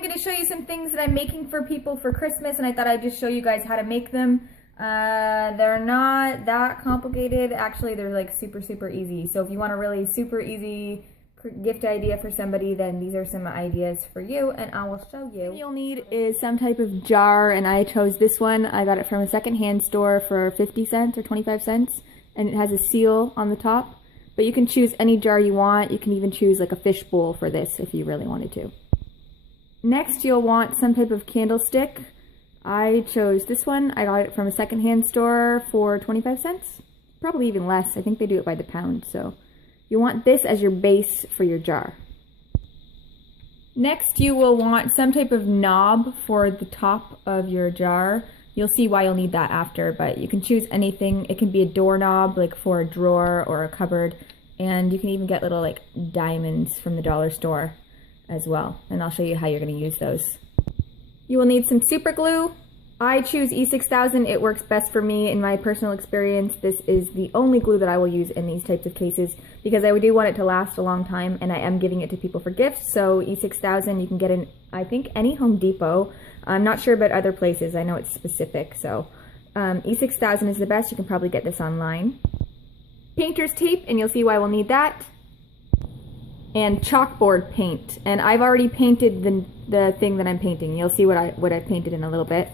I'm going to show you some things that I'm making for people for Christmas, and I thought I'd just show you guys how to make them. They're not that complicated. Actually, they're like super easy. So if you want a really super easy gift idea for somebody, then these are some ideas for you, and I will show you. What you'll need is some type of jar, and I chose this one. I got it from a secondhand store for 50 cents or 25 cents, and it has a seal on the top. But you can choose any jar you want. You can even choose like a fish bowl for this if you really wanted to. Next, you'll want some type of candlestick. I chose this one. I got it from a secondhand store for 25 cents. Probably even less. I think they do it by the pound. So you want this as your base for your jar. Next, you will want some type of knob for the top of your jar. You'll see why you'll need that after, but you can choose anything. It can be a doorknob, like for a drawer or a cupboard, and you can even get little like diamonds from the dollar store as well, and I'll show you how you're going to use those. You will need some super glue. I choose E6000. It works best for me in my personal experience. This is the only glue that I will use in these types of cases because I do want it to last a long time, and I am giving it to people for gifts. So E6000 you can get in, I think, any Home Depot. I'm not sure about other places. I know it's specific. So E6000 is the best. You can probably get this online. Painter's tape, and you'll see why we'll need that. And chalkboard paint, and I've already painted the thing that I'm painting. You'll see what I've painted in a little bit,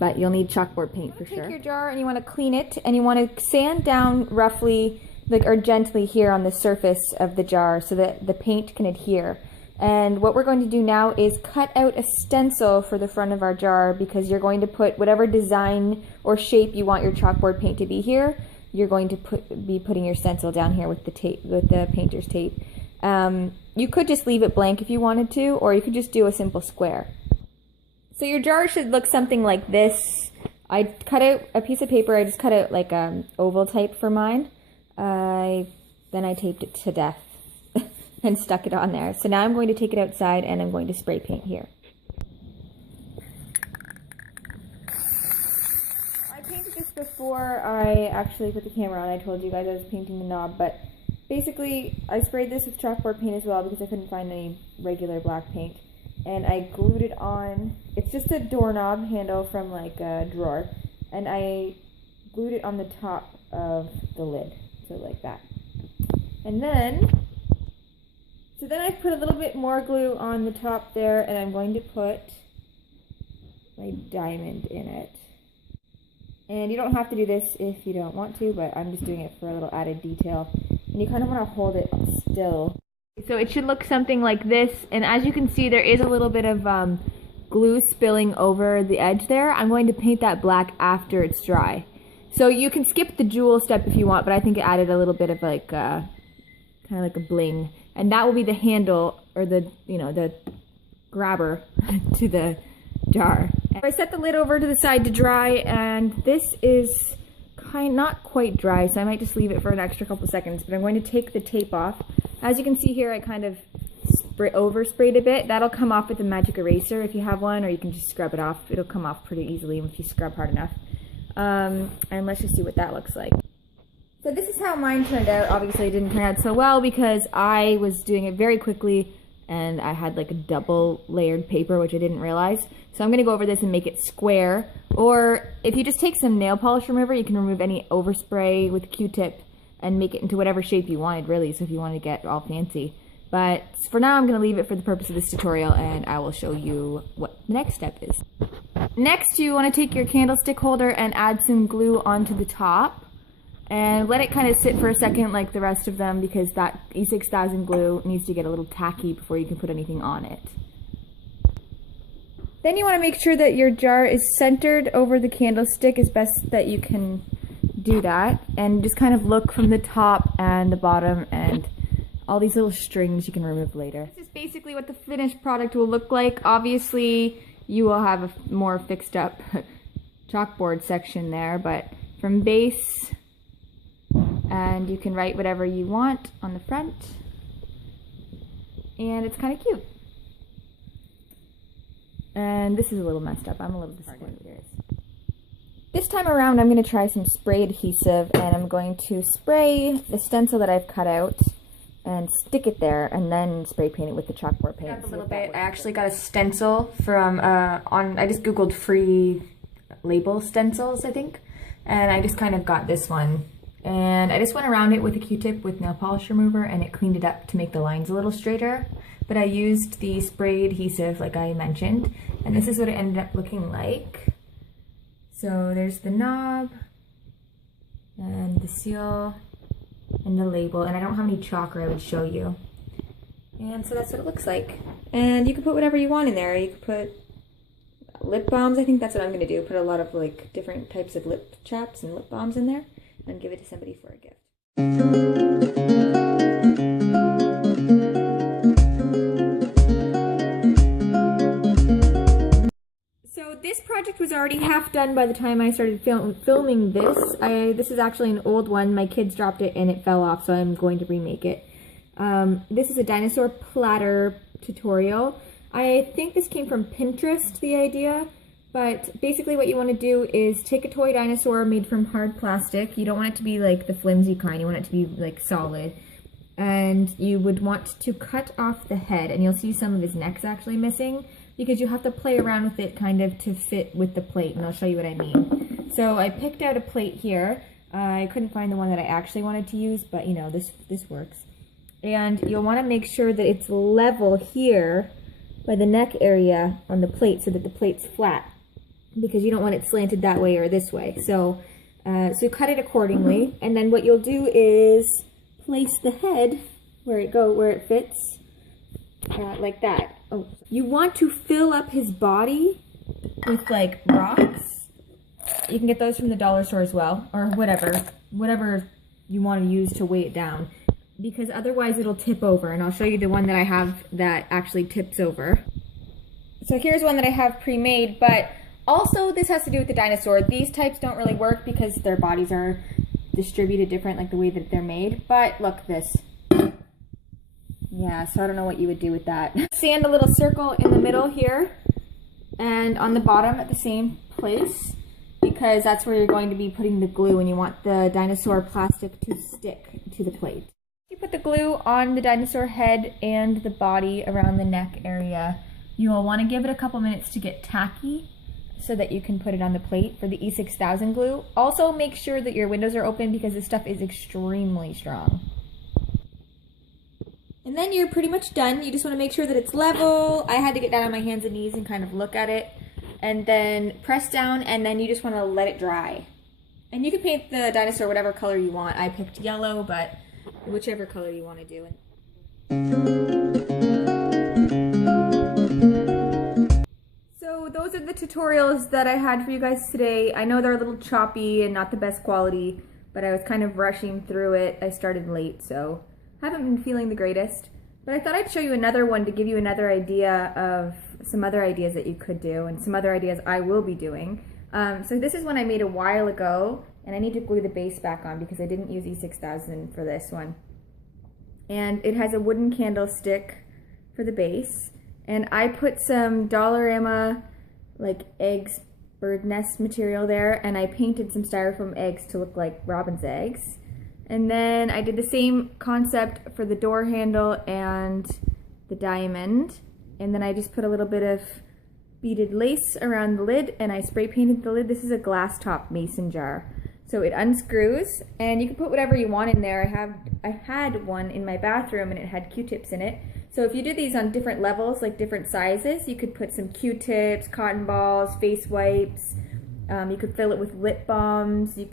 but you'll need chalkboard paint for sure. Take your jar and you want to clean it, and you want to sand down roughly, like, or gently here on the surface of the jar so that the paint can adhere. And what we're going to do now is cut out a stencil for the front of our jar, because you're going to put whatever design or shape you want your chalkboard paint to be here. You're going to be putting your stencil down here with the tape, with the painter's tape. You could just leave it blank if you wanted to, or you could just do a simple square. So your jar should look something like this. I cut out a piece of paper. I just cut out like oval type for mine. Then I taped it to death and stuck it on there. So now I'm going to take it outside and I'm going to spray paint here. Before I actually put the camera on, I told you guys I was painting the knob, but basically I sprayed this with chalkboard paint as well because I couldn't find any regular black paint, and I glued it on. It's just a doorknob handle from like a drawer, and I glued it on the top of the lid, so like that. And then I put a little bit more glue on the top there, and I'm going to put my diamond in it. And you don't have to do this if you don't want to, but I'm just doing it for a little added detail. And you kind of want to hold it still. So it should look something like this, and as you can see, there is a little bit of glue spilling over the edge there. I'm going to paint that black after it's dry. So you can skip the jewel step if you want, but I think it added a little bit of like, kind of like a bling. And that will be the handle, or the, you know, the grabber to the jar. I set the lid over to the side to dry, and this is not quite dry, so I might just leave it for an extra couple seconds, but I'm going to take the tape off. As you can see here, I kind of oversprayed a bit. That'll come off with a magic eraser if you have one, or you can just scrub it off. It'll come off pretty easily if you scrub hard enough. And let's just see what that looks like. So this is how mine turned out. Obviously it didn't turn out so well because I was doing it very quickly, and I had like a double layered paper, which I didn't realize. So I'm going to go over this and make it square. Or if you just take some nail polish remover, you can remove any overspray with a Q-tip and make it into whatever shape you wanted, really. So if you want to get all fancy. But for now, I'm going to leave it for the purpose of this tutorial, and I will show you what the next step is. Next, you want to take your candlestick holder and add some glue onto the top. And let it kind of sit for a second like the rest of them, because that E6000 glue needs to get a little tacky before you can put anything on it. Then you want to make sure that your jar is centered over the candlestick as best that you can do that. And just kind of look from the top and the bottom, and all these little strings you can remove later. This is basically what the finished product will look like. Obviously, you will have a more fixed up chalkboard section there, but from base, and you can write whatever you want on the front, and it's kind of cute. And this is a little messed up. I'm a little disappointed with yours. This time around, I'm going to try some spray adhesive, and I'm going to spray the stencil that I've cut out and stick it there, and then spray paint it with the chalkboard paint. A little bit. I actually got a stencil from I just googled free label stencils, I think, and I just kind of got this one, and I just went around it with a Q-tip with nail polish remover, and it cleaned it up to make the lines a little straighter. But I used the spray adhesive like I mentioned, and this is what it ended up looking like. So there's the knob and the seal and the label, and I don't have any chalk or I would show you. And so that's what it looks like. And you can put whatever you want in there. You could put lip balms. I think that's what I'm gonna do. Put a lot of like different types of lip chaps and lip balms in there and give it to somebody for a gift. So this project was already half done by the time I started filming this. This is actually an old one. My kids dropped it and it fell off, so I'm going to remake it. This is a dinosaur platter tutorial. I think this came from Pinterest, the idea, but basically what you want to do is take a toy dinosaur made from hard plastic. You don't want it to be like the flimsy kind, you want it to be like solid. And you would want to cut off the head, and you'll see some of his neck's actually missing, because you have to play around with it kind of to fit with the plate, and I'll show you what I mean. So I picked out a plate here. I couldn't find the one that I actually wanted to use, but you know, this works. And you'll want to make sure that it's level here by the neck area on the plate so that the plate's flat, because you don't want it slanted that way or this way. So, so cut it accordingly, and then what you'll do is place the head where it fits, like that. Oh. You want to fill up his body with like rocks. You can get those from the dollar store as well, or whatever you want to use to weigh it down, because otherwise it'll tip over. And I'll show you the one that I have that actually tips over. So here's one that I have pre-made, but also this has to do with the dinosaur. These types don't really work because their bodies are distributed different, like the way that they're made. But look, this. Yeah, so I don't know what you would do with that. Sand a little circle in the middle here and on the bottom at the same place, because that's where you're going to be putting the glue, and you want the dinosaur plastic to stick to the plate. You put the glue on the dinosaur head and the body around the neck area. You'll want to give it a couple minutes to get tacky so that you can put it on the plate for the E6000 glue. Also make sure that your windows are open, because this stuff is extremely strong. And then you're pretty much done. You just want to make sure that it's level. I had to get down on my hands and knees and kind of look at it, and then press down, and then you just want to let it dry. And you can paint the dinosaur whatever color you want. I picked yellow, but whichever color you want to do. So those are the tutorials that I had for you guys today. I know they're a little choppy and not the best quality, but I was kind of rushing through it. I started late, so haven't been feeling the greatest, but I thought I'd show you another one to give you another idea of some other ideas that you could do, and some other ideas I will be doing. So this is one I made a while ago, and I need to glue the base back on because I didn't use E6000 for this one. And it has a wooden candlestick for the base, and I put some Dollarama like eggs, bird nest material there, and I painted some styrofoam eggs to look like robin's eggs. And then I did the same concept for the door handle and the diamond. And then I just put a little bit of beaded lace around the lid, and I spray painted the lid. This is a glass top mason jar. So it unscrews, and you can put whatever you want in there. I had one in my bathroom, and it had Q-tips in it. So if you do these on different levels, like different sizes, you could put some Q-tips, cotton balls, face wipes. You could fill it with lip balms. You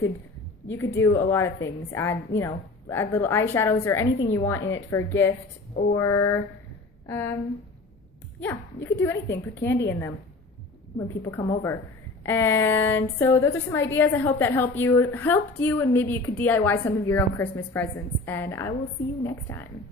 could do a lot of things. Add little eyeshadows or anything you want in it for a gift, or yeah, you could do anything. Put candy in them when people come over. And so those are some ideas. I hope that helped you, and maybe you could DIY some of your own Christmas presents. And I will see you next time.